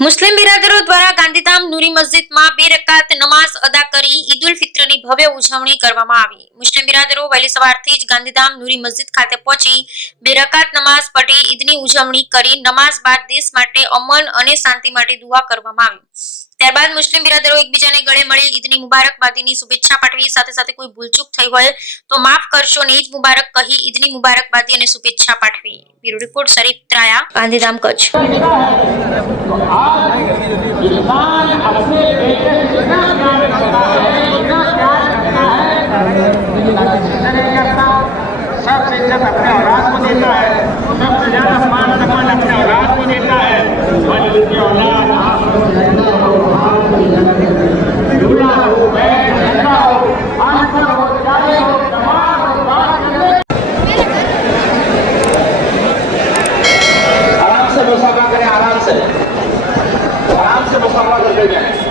मुस्लिम बिरादरो द्वारा गांधीधाम नूरी मस्जिद में 2 रकात नमाज अदा करी ईद उल फित्र की भव्य उजवणी करवामां आवी। मुस्लिम बिरादरो वहेली सवारथी ज गांधीधाम नूरी मस्जिद खाते पहोंची 2 रकात नमाज पढ़ी ईदनी उजवणी करी नमाज बाद देश माटे अमन अने शांति माटे दुआ करवामां आवी। त्यारबाद मुस्लिम बिरादरो एकबीजाने गळे मळी ईदनी मुबारकबादीनी शुभेच्छा पाठवी। साथे साथे कोई भूलचूक थई होय तो माफ करशो ने ईद मुबारक कही ईदनी मुबारकबादी अने शुभेच्छा पाठवी। ब्यूरो रिपोर्ट शरीफ त्राया, गांधीधाम, कच्छ। इंसान अपने बेटे से इतना प्यार करता है, इतना प्यार करता है, नहीं करता। सबसे इज्जत अपने औलाद को देता है, सबसे ज्यादा मान सम्मान अपने औलाद को देता है। और जिसकी औलाद दूल्हा हो, बहन हो, अनपढ़ हो, जाने हो, जवान हो, बात करने, आराम से मुसाफा करें, आराम से मुसाफा करते जाएं।